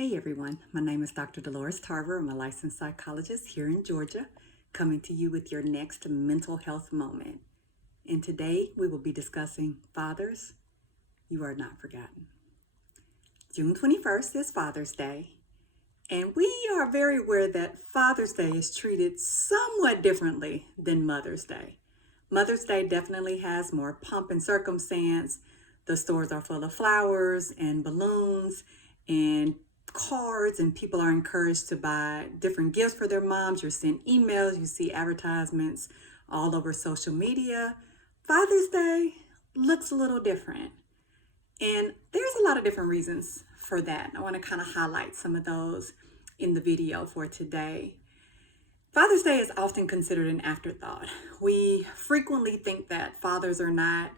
Hey everyone, my name is Dr. Dolores Tarver. I'm a licensed psychologist here in Georgia, coming to you with your next mental health moment. And today we will be discussing fathers, you are not forgotten. June 21st is Father's Day, and we are very aware that Father's Day is treated somewhat differently than Mother's Day. Mother's Day definitely has more pomp and circumstance. The stores are full of flowers and balloons and cards, and people are encouraged to buy different gifts for their moms. You're sent emails, you see advertisements all over social media. Father's Day looks a little different. And there's a lot of different reasons for that. I want to kind of highlight some of those in the video for today. Father's Day is often considered an afterthought. We frequently think that fathers are not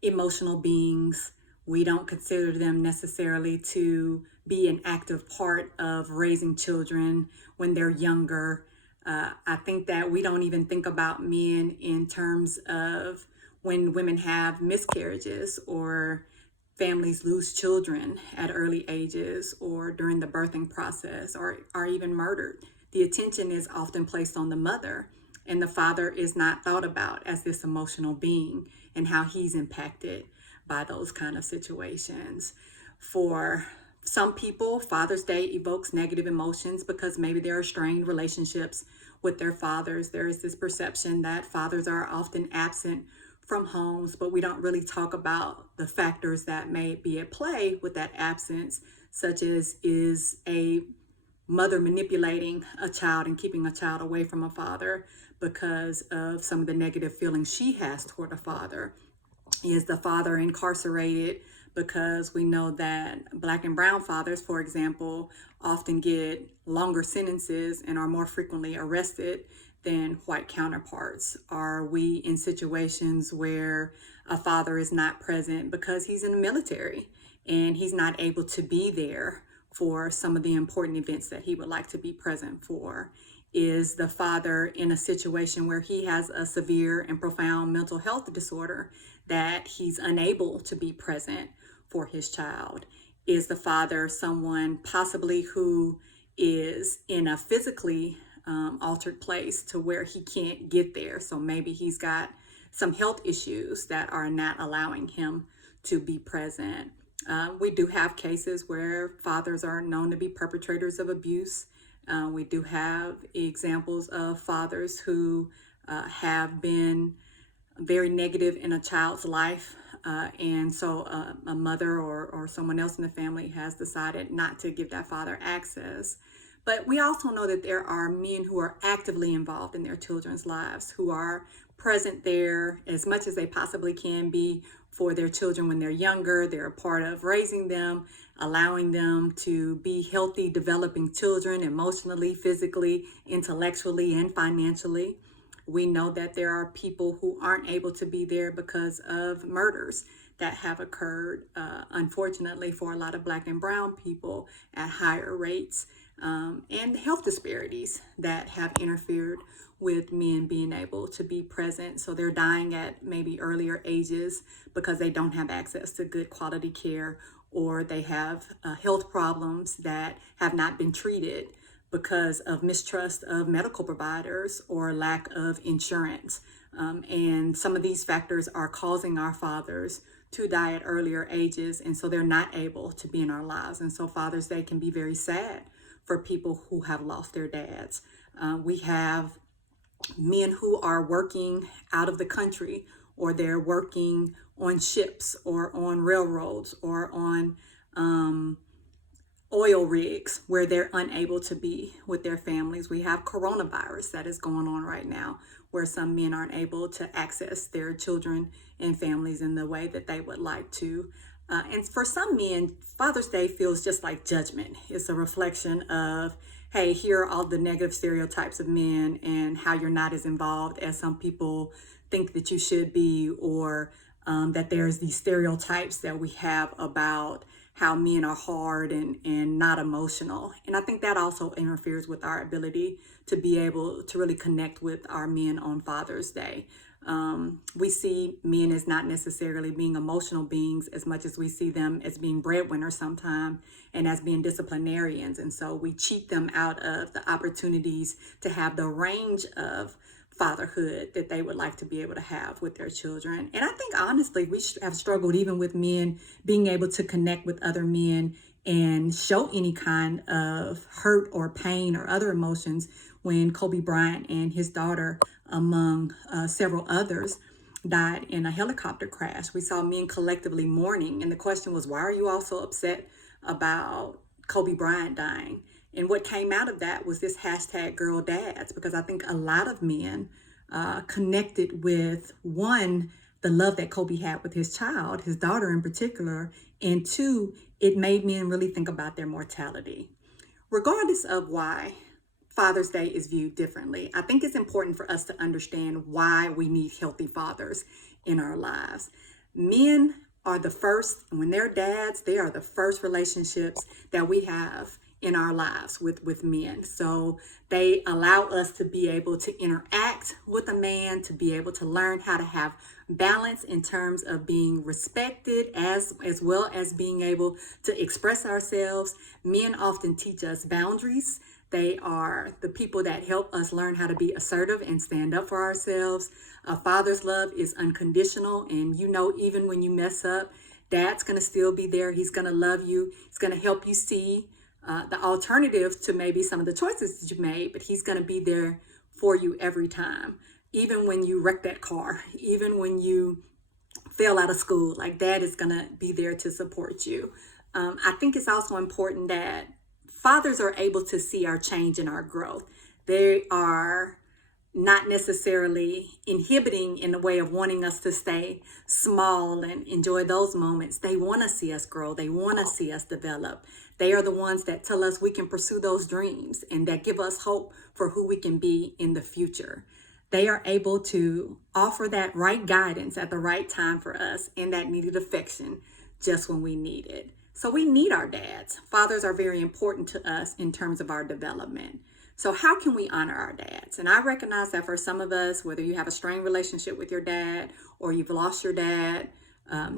emotional beings. We don't consider them necessarily to be an active part of raising children when they're younger. I think that we don't even think about men in terms of when women have miscarriages or families lose children at early ages or during the birthing process or are even murdered. The attention is often placed on the mother, and the father is not thought about as this emotional being and how he's impacted by those kind of situations. For some people, Father's Day evokes negative emotions because maybe there are strained relationships with their fathers. There is this perception that fathers are often absent from homes, but we don't really talk about the factors that may be at play with that absence, such as is a mother manipulating a child and keeping a child away from a father because of some of the negative feelings she has toward a father. Is the father incarcerated? Because we know that Black and brown fathers, for example, often get longer sentences and are more frequently arrested than white counterparts. Are we in situations where a father is not present because he's in the military and he's not able to be there for some of the important events that he would like to be present for? Is the father in a situation where he has a severe and profound mental health disorder that he's unable to be present for his child? Is the father someone possibly who is in a physically altered place to where he can't get there? So maybe he's got some health issues that are not allowing him to be present. We do have cases where fathers are known to be perpetrators of abuse. We do have examples of fathers who have been very negative in a child's life. And so a mother or someone else in the family has decided not to give that father access. But we also know that there are men who are actively involved in their children's lives, who are present there as much as they possibly can be for their children when they're younger. They're a part of raising them, allowing them to be healthy, developing children emotionally, physically, intellectually, and financially. We know that there are people who aren't able to be there because of murders that have occurred, unfortunately, for a lot of Black and brown people at higher rates, and health disparities that have interfered with men being able to be present. So they're dying at maybe earlier ages because they don't have access to good quality care, or they have health problems that have not been treated because of mistrust of medical providers or lack of insurance. And some of these factors are causing our fathers to die at earlier ages, and so they're not able to be in our lives. And so Father's Day can be very sad for people who have lost their dads. We have men who are working out of the country, or they're working on ships or on railroads or on oil rigs where they're unable to be with their families. We have coronavirus that is going on right now, where some men aren't able to access their children and families in the way that they would like to. And for some men, Father's Day feels just like judgment. It's a reflection of, hey, here are all the negative stereotypes of men and how you're not as involved as some people think that you should be, or that there's these stereotypes that we have about how men are hard and not emotional. And I think that also interferes with our ability to be able to really connect with our men on Father's Day. We see men as not necessarily being emotional beings as much as we see them as being breadwinners sometimes and as being disciplinarians. And so we cheat them out of the opportunities to have the range of fatherhood that they would like to be able to have with their children. And I think honestly, we have struggled even with men being able to connect with other men and show any kind of hurt or pain or other emotions when Kobe Bryant and his daughter, among several others, died in a helicopter crash. We saw men collectively mourning, and the question was, why are you all so upset about Kobe Bryant dying? And what came out of that was this hashtag girl dads, because I think a lot of men connected with, one, the love that Kobe had with his child, his daughter in particular, and two, it made men really think about their mortality. Regardless of why Father's Day is viewed differently, I think it's important for us to understand why we need healthy fathers in our lives. Men are the first, when they're dads, they are the first relationships that we have in our lives with men. So they allow us to be able to interact with a man, to be able to learn how to have balance in terms of being respected as well as being able to express ourselves. Men often teach us boundaries. They are the people that help us learn how to be assertive and stand up for ourselves. A father's love is unconditional, and even when you mess up, dad's going to still be there. He's going to love you. He's going to help you see the alternatives to maybe some of the choices that you made, but he's going to be there for you every time. Even when you wreck that car, even when you fail out of school, like dad is going to be there to support you. I think it's also important that fathers are able to see our change and our growth. They are not necessarily inhibiting in the way of wanting us to stay small and enjoy those moments. They want to see us grow. They want to see us develop. They are the ones that tell us we can pursue those dreams and that give us hope for who we can be in the future. They are able to offer that right guidance at the right time for us and that needed affection just when we need it. So we need our dads. Fathers are very important to us in terms of our development. So how can we honor our dads? And I recognize that for some of us, whether you have a strained relationship with your dad or you've lost your dad,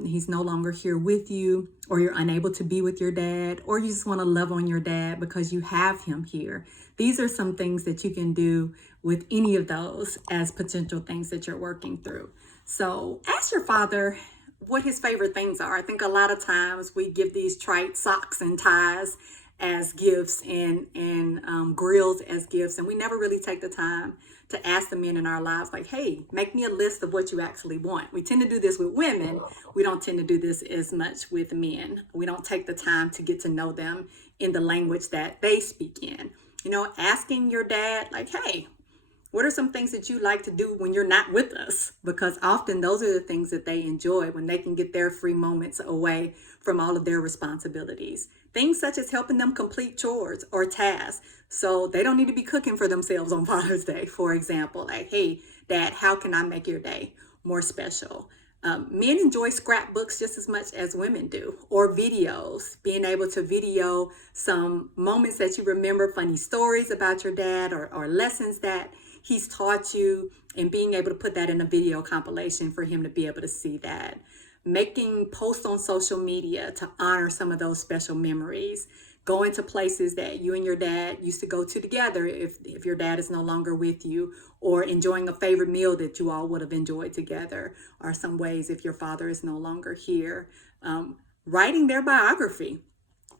he's no longer here with you, or you're unable to be with your dad, or you just want to love on your dad because you have him here. These are some things that you can do with any of those as potential things that you're working through. So ask your father what his favorite things are. I think a lot of times we give these trite socks and ties as gifts and grills as gifts, and we never really take the time to ask the men in our lives, like, hey, make me a list of what you actually want. We tend to do this with women. We don't tend to do this as much with men. We don't take the time to get to know them in the language that they speak in. Asking your dad, like, hey, what are some things that you like to do when you're not with us? Because often those are the things that they enjoy when they can get their free moments away from all of their responsibilities. Things such as helping them complete chores or tasks so they don't need to be cooking for themselves on Father's Day, for example. Like, hey, Dad, how can I make your day more special? Men enjoy scrapbooks just as much as women do, or videos, being able to video some moments that you remember, funny stories about your dad or lessons that he's taught you, and being able to put that in a video compilation for him to be able to see that. Making posts on social media to honor some of those special memories. Going to places that you and your dad used to go to together if your dad is no longer with you, or enjoying a favorite meal that you all would have enjoyed together, or some ways if your father is no longer here. Writing their biography.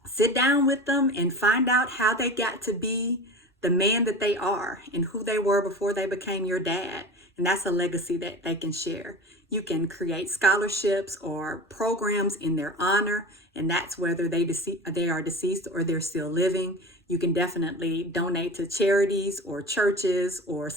Sit down with them and find out how they got to be the man that they are and who they were before they became your dad. And that's a legacy that they can share. You can create scholarships or programs in their honor, and that's whether they are deceased or they're still living. You can definitely donate to charities or churches or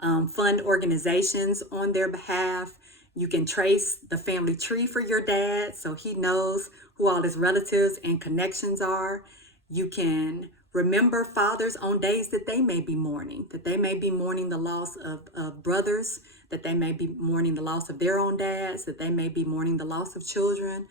fund organizations on their behalf. You can trace the family tree for your dad so he knows who all his relatives and connections are. You can remember fathers on days that they may be mourning, the loss of brothers, that they may be mourning the loss of their own dads, that they may be mourning the loss of children,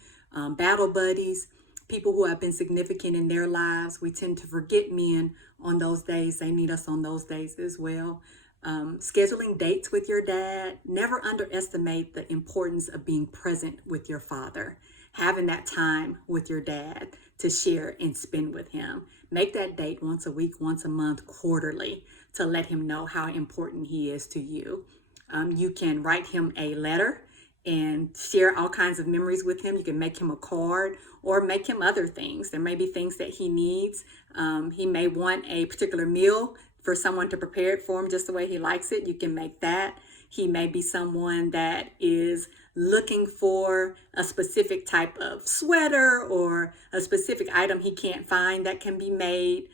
battle buddies, people who have been significant in their lives. We tend to forget men on those days. They need us on those days as well. Scheduling dates with your dad. Never underestimate the importance of being present with your father. Having that time with your dad to share and spend with him. Make that date once a week, once a month, quarterly, to let him know how important he is to you. You can write him a letter and share all kinds of memories with him. You can make him a card or make him other things. There may be things that he needs. He may want a particular meal for someone to prepare it for him just the way he likes it. You can make that. He may be someone that is looking for a specific type of sweater or a specific item he can't find that can be made.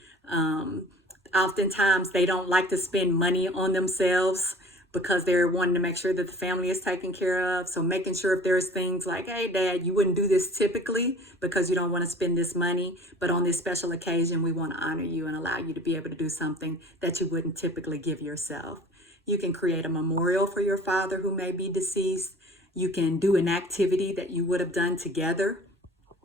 Oftentimes they don't like to spend money on themselves because they're wanting to make sure that the family is taken care of. So making sure if there's things like, hey, Dad, you wouldn't do this typically because you don't want to spend this money, but on this special occasion, we want to honor you and allow you to be able to do something that you wouldn't typically give yourself. You can create a memorial for your father who may be deceased. You can do an activity that you would have done together.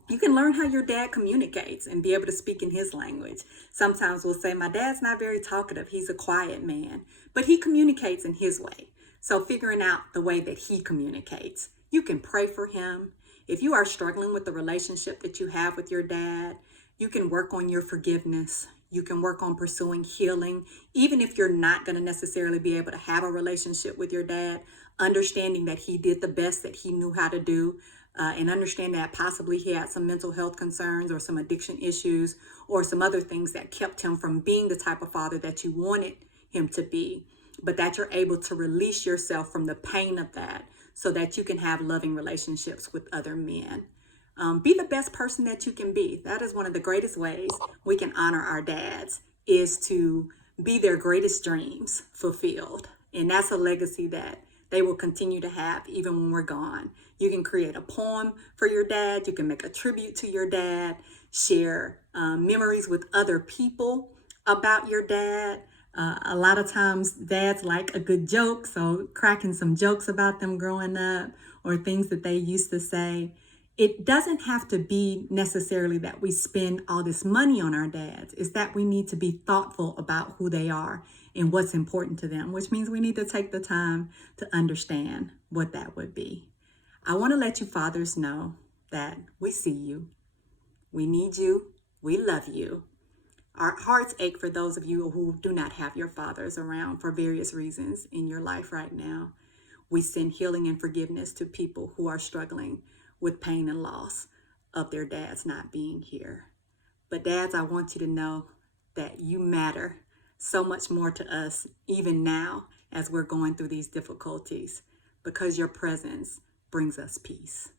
You can learn how your dad communicates and be able to speak in his language. Sometimes we'll say, my dad's not very talkative. He's a quiet man, but he communicates in his way. So figuring out the way that he communicates. You can pray for him. If you are struggling with the relationship that you have with your dad, you can work on your forgiveness. You can work on pursuing healing. Even if you're not going to necessarily be able to have a relationship with your dad, understanding that he did the best that he knew how to do. And understand that possibly he had some mental health concerns or some addiction issues or some other things that kept him from being the type of father that you wanted him to be, but that you're able to release yourself from the pain of that so that you can have loving relationships with other men. Be the best person that you can be. That is one of the greatest ways we can honor our dads, is to be their greatest dreams fulfilled. And that's a legacy that they will continue to have even when we're gone. You can create a poem for your dad. You can make a tribute to your dad, share memories with other people about your dad. A lot of times dads like a good joke, so cracking some jokes about them growing up or things that they used to say. It doesn't have to be necessarily that we spend all this money on our dads. It's that we need to be thoughtful about who they are and what's important to them, which means we need to take the time to understand what that would be. I want to let you fathers know that we see you, we need you, we love you. Our hearts ache for those of you who do not have your fathers around for various reasons in your life right now. We send healing and forgiveness to people who are struggling with pain and loss of their dads not being here. But dads, I want you to know that you matter so much more to us even now as we're going through these difficulties, because your presence brings us peace.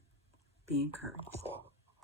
Be encouraged.